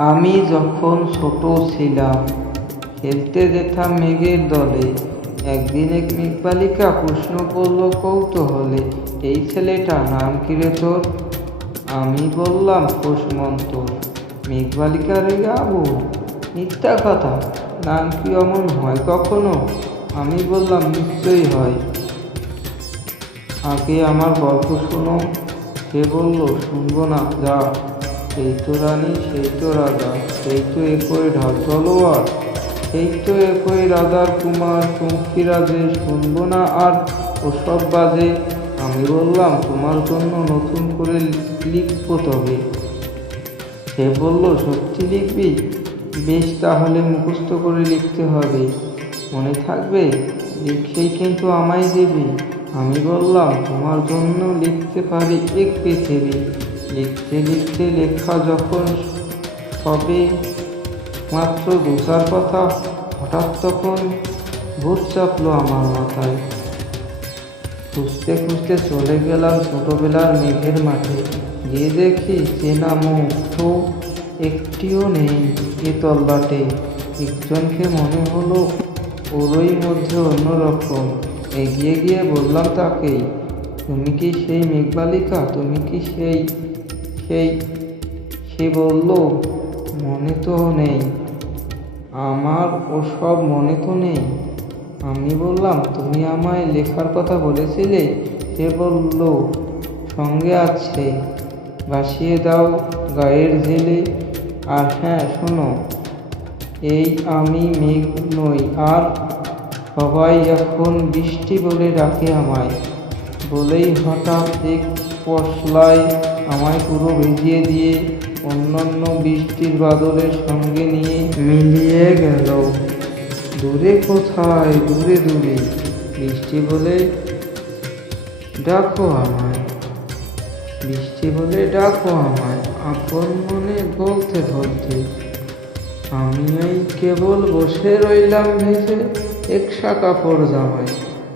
আমি যখন ছোট ছিলাম, খেলতে যেতাম মেঘের দলে। একদিন এক মেঘবালিকা প্রশ্ন করল, কৌতূহলে, এই ছেলেটা নাম কি রে তোর? আমি বললাম কুসমন্ত মেঘবালিকা রেগে, আবু, মিথ্যা কথা। নাম কি অমন হয় কখনো? আমি বললাম, নিশ্চয়ই হয়। আগে আমার গল্প শোনো। সে বলল, শুনব না, যা। সেই তো রানী, সেই তো রাজা সেই তো একই ঢাল তলোয়ার সেই তো একই রাজার কুমার চৌকি রাজে, শুনব না আর ওসব বাজে। আমি বললাম, তোমার জন্য নতুন করে লিখব তবে। সে বলল, সত্যি লিখবি? বেশ, তাহলে মুখস্থ করে লিখতে হবে। মনে থাকবে? লিখলেই কিন্তু আমায় দেবে। আমি বললাম, তোমার জন্য লিখতে পারি এক পৃথিবী। লিখতে লিখতে লেখা যখন সবে মাত্র চার কথা, হঠাৎ তখন ভূত চাপলো আমার মাথায়। খুঁজতে খুঁজতে চলে গেলাম ছোটবেলার মেঘের মাঠে। গিয়ে দেখি চেনা মুখ তো একটিও নেই এ তল্লাটে একজনকে মনে হলো ওরই মধ্যে অন্যরকম। এগিয়ে গিয়ে বললাম, তাকেই? তুমি কি সেই মেঘবালিকা? তুমি কি সেই সেই সে বলল, মনে তো নেই। আমার ওসব মনে তো নেই। আমি বললাম, তুমি আমায় লেখার কথা বলেছিলে? সে বলল, সঙ্গে আছে। ভাসিয়ে দাও গায়ের জেলে আর হ্যাঁ শোনো, এই আমি মেঘ নই। আর সবাই এখন বৃষ্টি বলে ডাকে আমায়। বলেই হঠাৎ এক পশলায় আমায় পুরো ভিজিয়ে দিয়ে অন্যান্য বৃষ্টির বাদলের সঙ্গে নিয়ে মিলিয়ে গেল। দূরে কোথায়? দূরে দূরে। বৃষ্টি বলে ডাকো আমায়। বৃষ্টি বলে ডাকো আমায়, আপন মনে বলতে বলতে। আমি কেবল বসে রইলাম ভেসে একসা কাপড় জামাই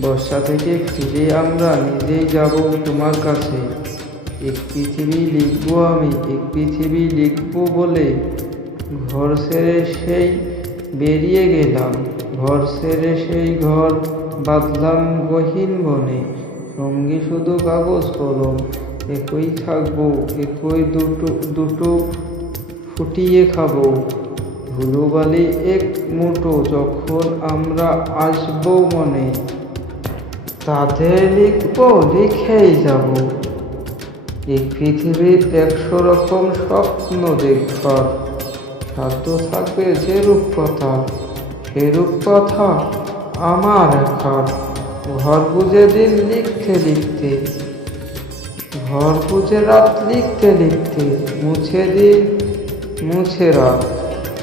বর্ষা থেকে ফিরে আমরা নিজেই যাব তোমার কাছে। এক পৃথিবী লিখব আমি, এক পৃথিবী লিখব বলে ঘর ছেড়ে সেই বেরিয়ে গেলাম। ঘর ছেড়ে সেই ঘর বাঁধলাম গহীন বনে। সঙ্গে শুধু কাগজ কলম, একই থাকব, একই দুটো দুটো ফুটিয়ে খাব। ধুলোবালি এক মুঠো, যখন আমরা আসব মনে। তাদের লিখব, লিখেই যাব। এই পৃথিবীর একশো রকম স্বপ্ন দেখবার। সাধ্য থাকবে যে রূপকথা সে রূপকথা আমার একার। ঘর বুঝে দিন লিখতে লিখতে। ঘর বুঝে রাত লিখতে লিখতে। মুছে দিন, মুছে রাত।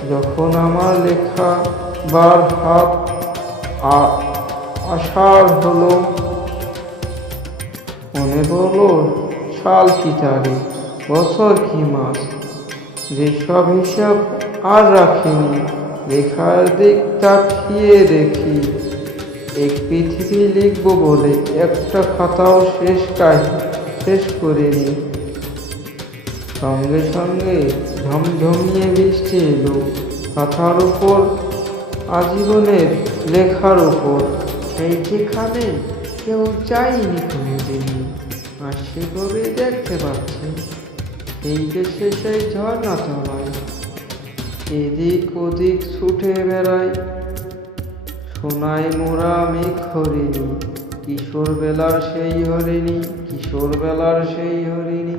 যখন আমার লেখা বার হাত, আ- আষাঢ় হলো। মনে পড়ল সাল কি তারিখ বছর কি মাস? যেসব হিসাব আর রাখিনি, লেখার দিক তাকিয়ে দেখি। এক পৃথিবী লিখব বলে একটা খাতাও শেষ কাজ শেষ করিনি। সঙ্গে সঙ্গে ঝমঝমিয়ে বৃষ্টি এলো, খাতার উপর, আজীবনের লেখার উপর। সেই যেখানে কেউ যায়নি কোনোদিনই। আর সে কবে দেখতে পাচ্ছে এই দেশে সেই ঝর্ণা চলায় এদিক ওদিক ছুটে বেড়ায় সোনায় মোরা মেঘ হরিণী কিশোর বেলার সেই হরিণী কিশোর বেলার সেই হরিণী।